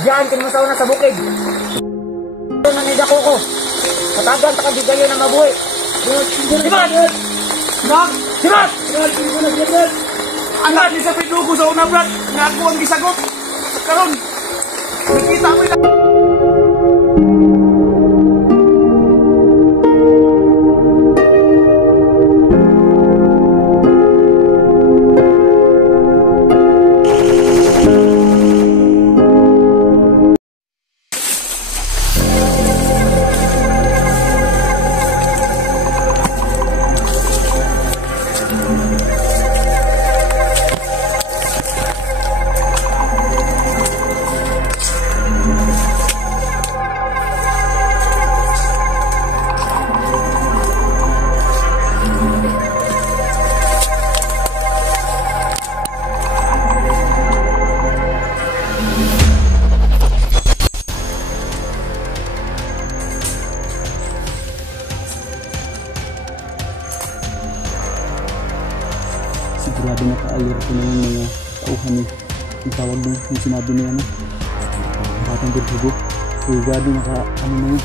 Diyan, kinmasaw na sa bukid. Nanidako ko. Katagan, takabigayo na mabuhay. Sibat! Sibat! Sibat! Anak, di sa pinugo sa una, Brad. Nga ako ang gisagot. Karon, nakita mo yung... Sigurado nakaalir ko na yung mga tauhan niya. Yung tawag doon, yung sinabi niya na batang Berdugo. Sigurado ano na yun.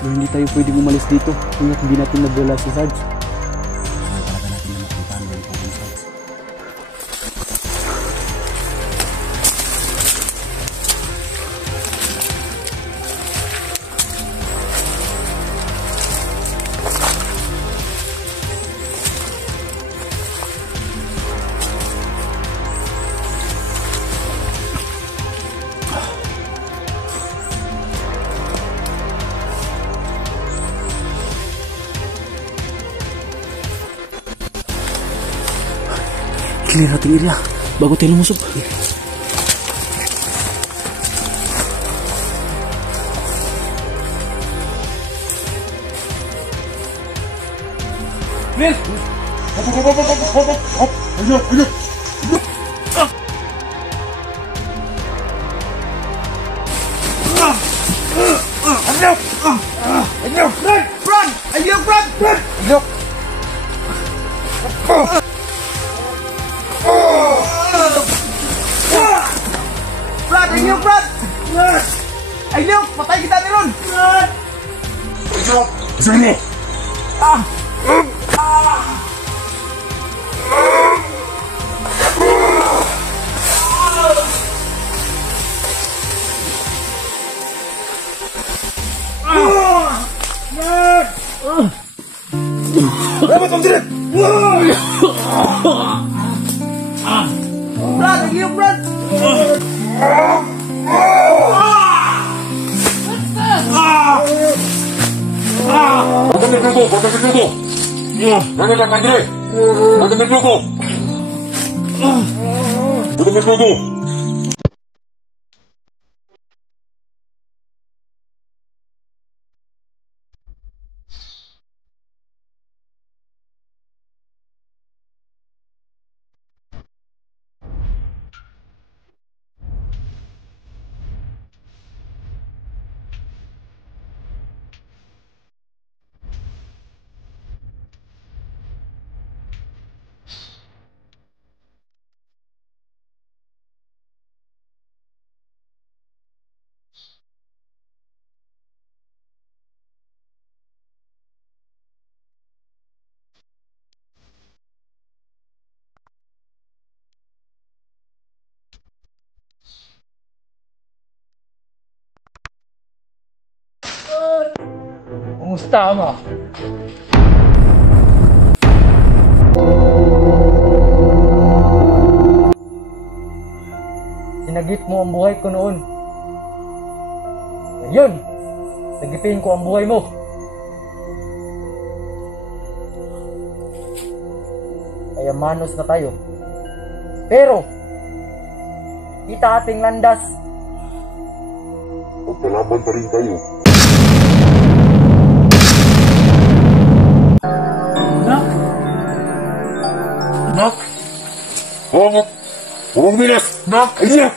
Pero hindi tayo pwedeng umalis dito kung hindi natin nabala si Sarge. Kaya talaga natin na mapuntahan doon po kung Sarge. Clear natin area bago tayo lumusog. Bill! Hop! Ayun! Run! Ayun! Brad! Ayun! Patay kita ni Ron! Sini! Dapat ang direct! Brad! Ayun, Brad! Batang Berdugo! Nandiyan ka, Andre! Batang Berdugo! Batang Berdugo! Kumusta mo? Sinagip mo ang buhay ko noon. Ngayon, sagipin ko ang buhay mo. Kaya manos na tayo. Pero, kita ating landas. Magkalaban pa rin tayo. Nak! Huwag minas! Nak! Ayun!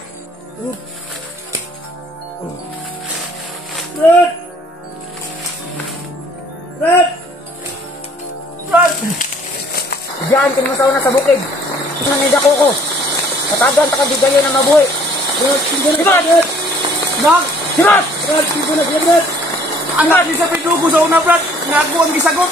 Brad! Diyan, kinmasaw na sa bukid. Nanidako ko. Katagan, takabigayo na mabuhay. Sibat! Sibat! Anak ni sa Pedrogo sa una, Brad. Nga ako ang gisagot.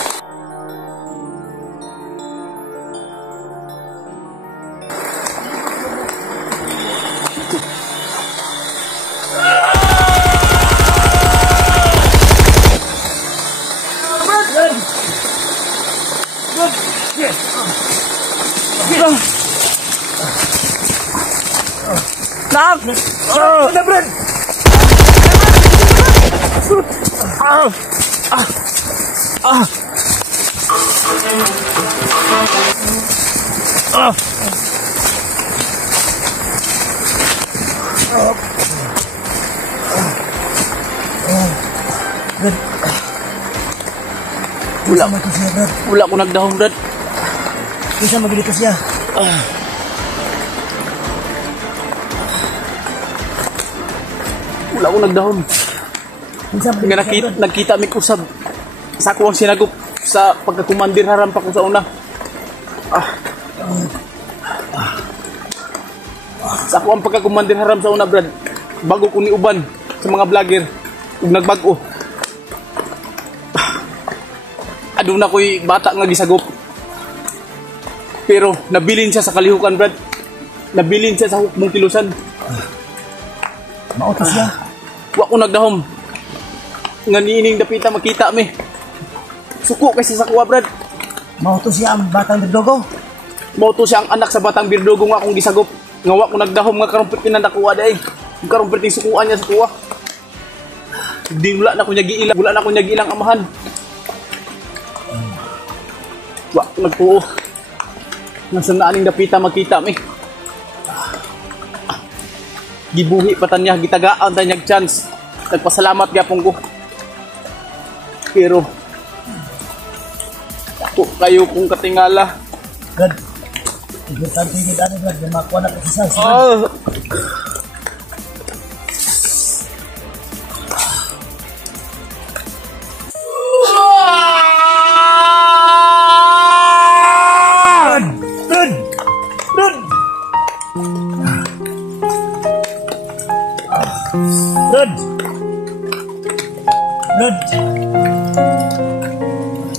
Nak! Ano, Brad? Wala ko nagdahong, Brad. Bisa magili ka siya. Wala ko nagdahon. Nga nagkita mi kusab sa ako ang sinagop sa pagkakumandir haram pa ko sa una. Sa ako ang pagkakumandir haram sa una, Brad. Bago ko ni uban sa mga vlogger ug nagbago. Aduna ko'y bata nga gisagop. Pero nabilin siya sa kalihukan, Brad. Nabilin siya sa hukmong kilusan. Mautos siya. Wa ko nagdahom. Nga niining dapita makita mi. Suko kasi sa kuha, Brad. Mautos siya ang batang Pedrogo. Mauto siya ang anak sa batang Birdogo nga akong gisagop. Nga wa ko nagdahom nga karumpit kinanakuha day. Karumpit yung sukuan niya sa kuha. Di wala na ko niya giilang. Wala na ko niya giilang amahan. Wa ko nagtuo. Nasa naaning dapita makita mi. Gibuhi pa tanya, gitagaan tanyag chance. Nagpasalamat gyapon ko. Pero ako kayo kung katingala. Brad, importante yun ano, Brad. Yung makuha na kasi sa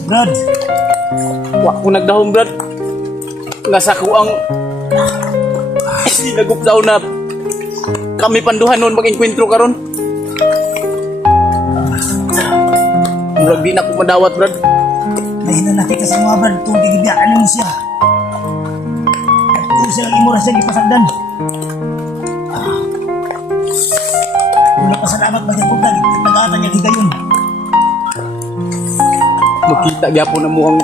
Brad. Wa ko nagdahom, Brad. Nasa ko ang sinagop sa una. Kami panduhan noon mag-enkwentro karon. Murag di na ko madawat, Brad. May hinanakit ka sa mga, Brad. Kung gigibiyaan mo siya. Kung siya lang imura siya ipasagdan. Kung napasalamat ba niya po, Brad? Nag-aatan niya higayon. Makita gyapon na mo ang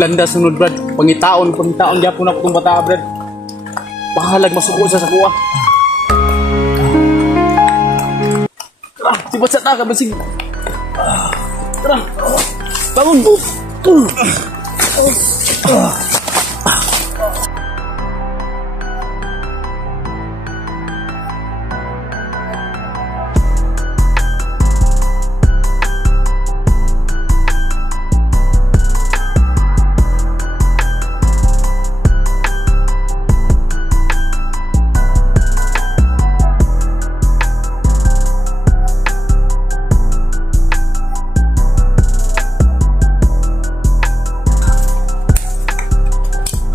landas sunod, Brad. Pangitaon gyapon ako tong bata, Brad. Pahalag masuko sa kuha. Sibat sa taka basig. Tara. Bangun.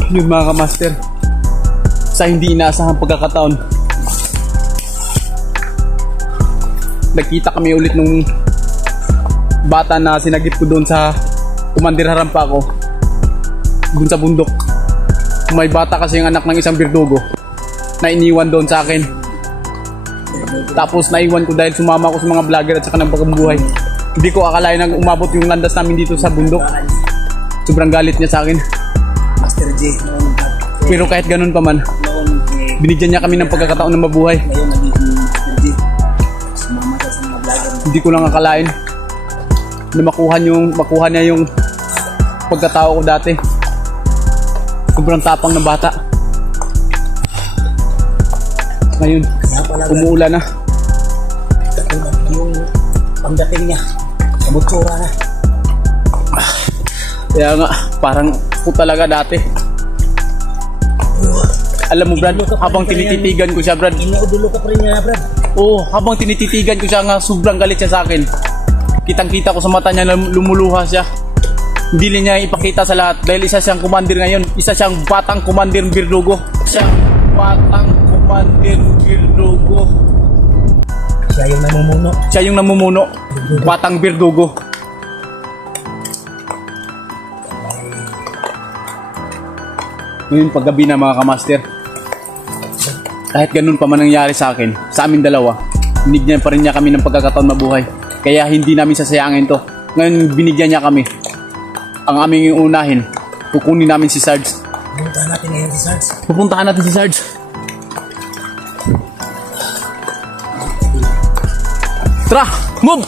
Yun mga kamaster, sa hindi inaasahang pagkakataon, nagkita kami ulit nung bata na sinagip ko doon sa kumandir harampa ko doon sa bundok. May bata kasi yung anak ng isang Birdogo na iniwan doon sa akin. Tapos naiwan ko dahil sumama ko sa mga vlogger at saka ng pagkabuhay. Hindi ko akalain na umabot yung landas namin dito sa bundok. Sobrang galit niya sa akin. Master J. Pero kahit ganun pa man, binigyan niya kami ng pagkakataon na mabuhay. Ngayon naging Master J. Sumama siya sa mga vlogger. Hindi ko lang akalain na makuha niya yung pagkatao ko dati. Sobrang tapang ng bata. Ngayon, umuulan na. Yung pagdating niya, kabutsura na. Kaya nga, parang po talaga dati. Alam mo Brad, habang tinititigan ko siya Brad. Inuudulo ka pa rin niya, Brad. Oo, habang tinititigan ko siya nga sobrang galit siya sa akin. Kitang-kita ko sa mata niya na lumuluha siya. Hindi niya ipakita sa lahat dahil isa siyang commander ngayon. Isa siyang batang commander Birdugo. Siyang batang commander Birdugo. Siya yung namumuno. Siya yung namumuno. Batang Birdugo. Ngayon paggabi na mga kamaster, kahit ganun pa man nangyari sa akin, sa amin dalawa, binigyan pa rin niya kami ng pagkakataon mabuhay. Kaya hindi namin sasayangin to. Ngayon binigyan niya kami. Ang aming unahin, kukunin namin si Sarge. Pupuntahan natin ngayon si Sarge. Pupuntahan natin si Sarge. Tara, move!